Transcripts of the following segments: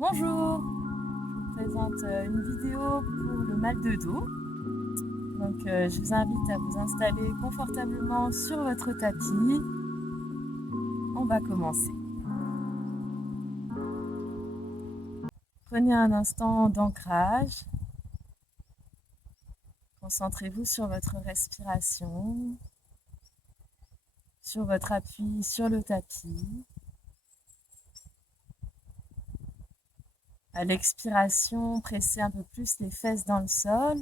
Bonjour, je vous présente une vidéo pour le mal de dos. Je vous invite à vous installer confortablement sur votre tapis. On va commencer. Prenez un instant d'ancrage. Concentrez-vous sur votre respiration, sur votre appui sur le tapis. À l'expiration, pressez un peu plus les fesses dans le sol.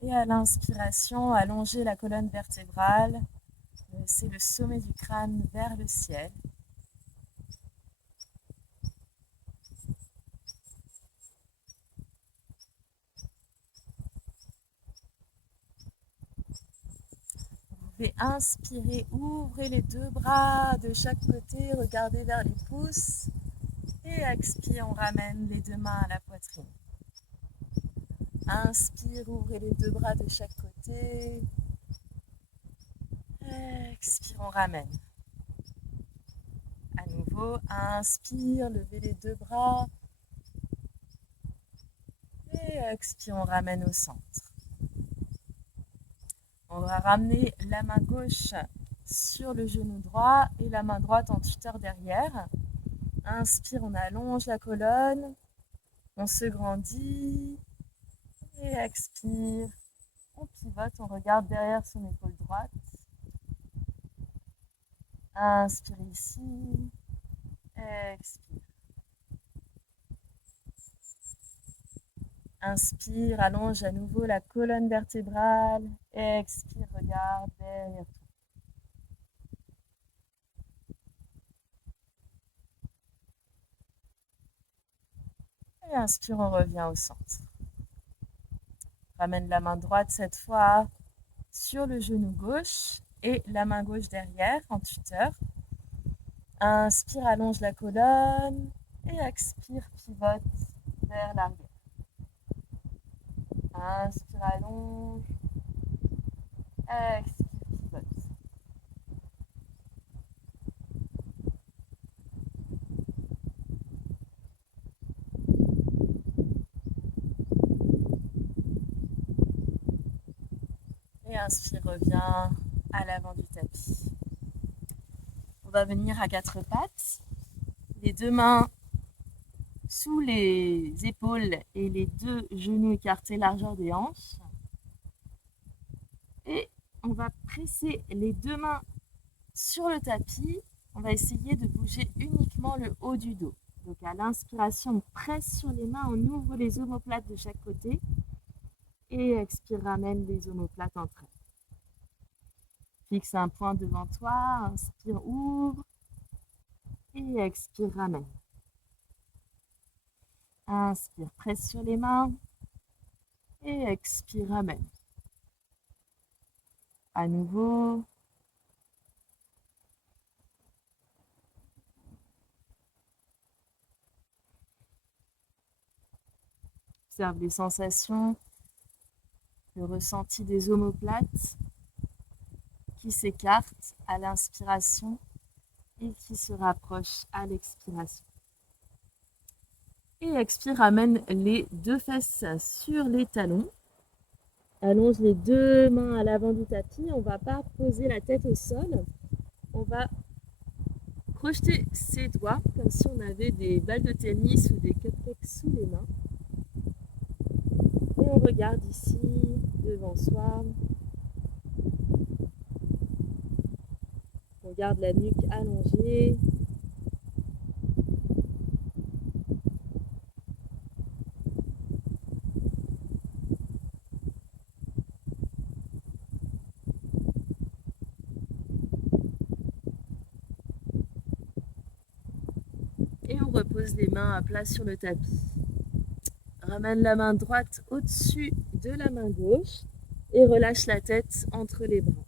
Et à l'inspiration, allongez la colonne vertébrale. C'est le sommet du crâne vers le ciel. Vous pouvez inspirer, ouvrez les deux bras de chaque côté, regardez vers les pouces. Et expire, on ramène les deux mains à la poitrine. Inspire, ouvrez les deux bras de chaque côté. Expire, on ramène. À nouveau, inspire, levez les deux bras. Et expire, on ramène au centre. On va ramener la main gauche sur le genou droit et la main droite en tuteur derrière. Inspire, on allonge la colonne. On se grandit. Et expire. On pivote, on regarde derrière son épaule droite. Inspire ici. Expire. Inspire, allonge à nouveau la colonne vertébrale. Expire, regarde derrière toi. Et inspire, on revient au centre. Ramène la main droite cette fois sur le genou gauche et la main gauche derrière en tuteur. Inspire, allonge la colonne et expire, pivote vers l'arrière. Inspire, allonge. Expire, pivote. Et inspire, reviens à l'avant du tapis. On va venir à quatre pattes. Les deux mains sous les épaules et les deux genoux écartés largeur des hanches. Et on va presser les deux mains sur le tapis. On va essayer de bouger uniquement le haut du dos. Donc à l'inspiration, on presse sur les mains, on ouvre les omoplates de chaque côté. Et expire, ramène les omoplates entre elles. Fixe un point devant toi, inspire, ouvre. Et expire, ramène. Inspire, presse sur les mains. Et expire, ramène. À nouveau. Observe les sensations, le ressenti des omoplates qui s'écartent à l'inspiration et qui se rapprochent à l'expiration. Et expire, ramène les deux fesses sur les talons. Allonge les deux mains à l'avant du tapis. On ne va pas poser la tête au sol. On va projeter ses doigts comme si on avait des balles de tennis ou des cupcakes sous les mains. Et on regarde ici, devant soi. On garde la nuque allongée. Et on repose les mains à plat sur le tapis. Ramène la main droite au-dessus de la main gauche et relâche la tête entre les bras.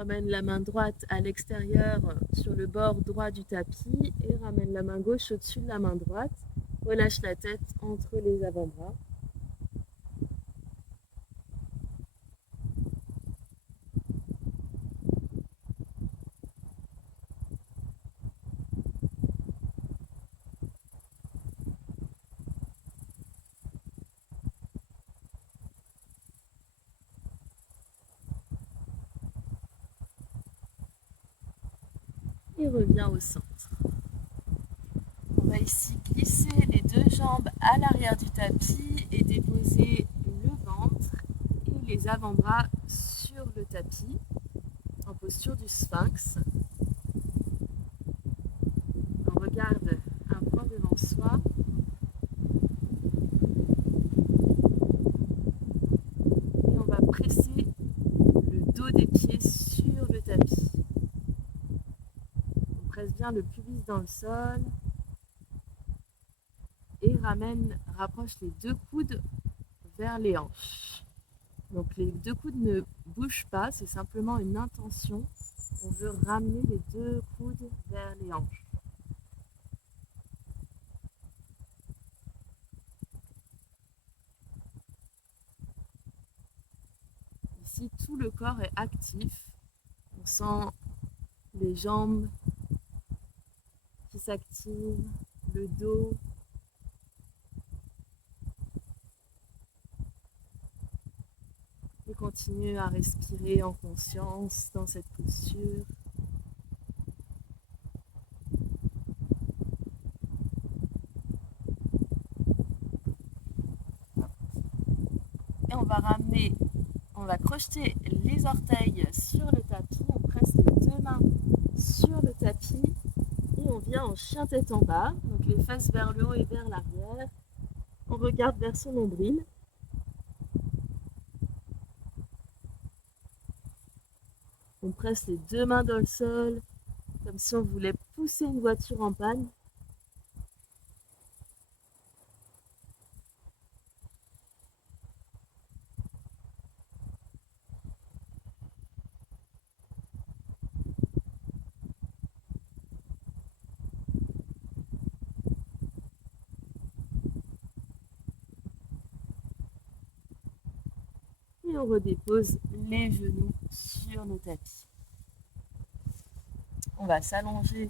Ramène la main droite à l'extérieur sur le bord droit du tapis et ramène la main gauche au-dessus de la main droite. Relâche la tête entre les avant-bras. Et reviens au centre. On va ici glisser les deux jambes à l'arrière du tapis et déposer le ventre et les avant-bras sur le tapis en posture du sphinx. On regarde un point devant soi. Et on va presser le dos des pieds sur le tapis. On presse bien le pubis dans le sol. Et rapproche les deux coudes vers les hanches. Donc les deux coudes ne bougent pas, c'est simplement une intention. On veut ramener les deux coudes vers les hanches. Ici, tout le corps est actif. On sent les jambes qui s'activent, le dos. Et continue à respirer en conscience dans cette posture. Et on va crocheter les orteils sur le tapis, on presse les deux mains sur le tapis et on vient en chien tête en bas, donc les fesses vers le haut et vers l'arrière. On regarde vers son nombril. On presse les deux mains dans le sol, comme si on voulait pousser une voiture en panne. Et on redépose les genoux sur le tapis. On va s'allonger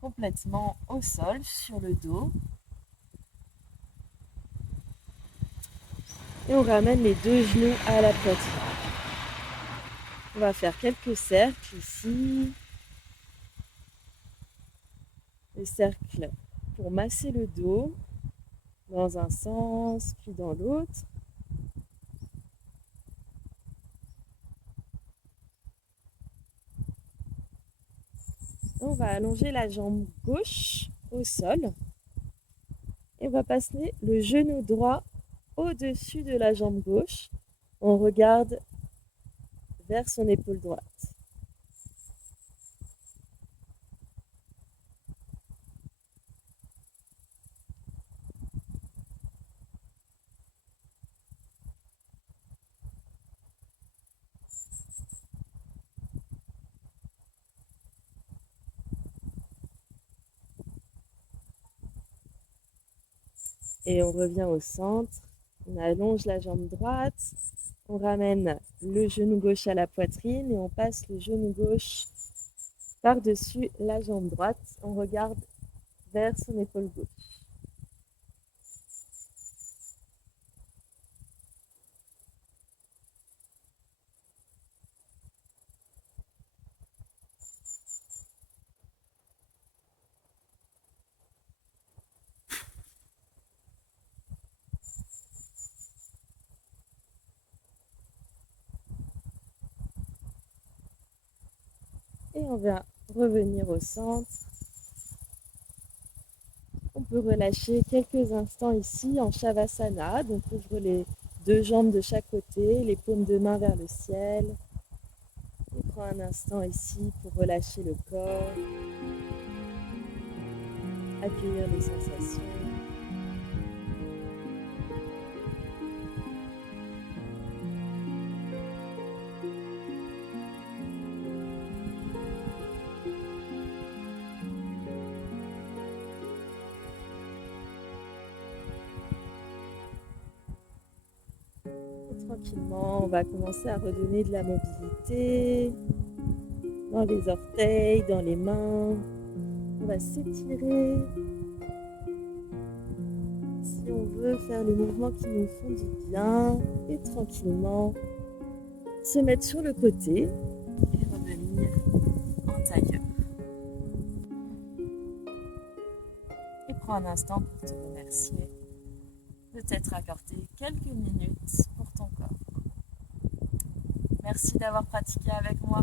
complètement au sol, sur le dos. Et on ramène les deux genoux à la poitrine. On va faire quelques cercles ici. Les cercles pour masser le dos dans un sens puis dans l'autre. On va allonger la jambe gauche au sol et on va passer le genou droit au-dessus de la jambe gauche. On regarde vers son épaule droite. Et on revient au centre. On allonge la jambe droite. On ramène le genou gauche à la poitrine et on passe le genou gauche par-dessus la jambe droite. On regarde vers son épaule gauche. Et on va revenir au centre. On peut relâcher quelques instants ici en Shavasana. Donc ouvre les deux jambes de chaque côté, les paumes de main vers le ciel. Et prends un instant ici pour relâcher le corps, accueillir les sensations. tranquillement, on va commencer à redonner de la mobilité dans les orteils, dans les mains. On va s'étirer. Si on veut faire les mouvements qui nous font du bien et tranquillement se mettre sur le côté et revenir en tailleur. Et prends un instant pour te remercier de t'être accordé quelques minutes pour ton corps. Merci d'avoir pratiqué avec moi.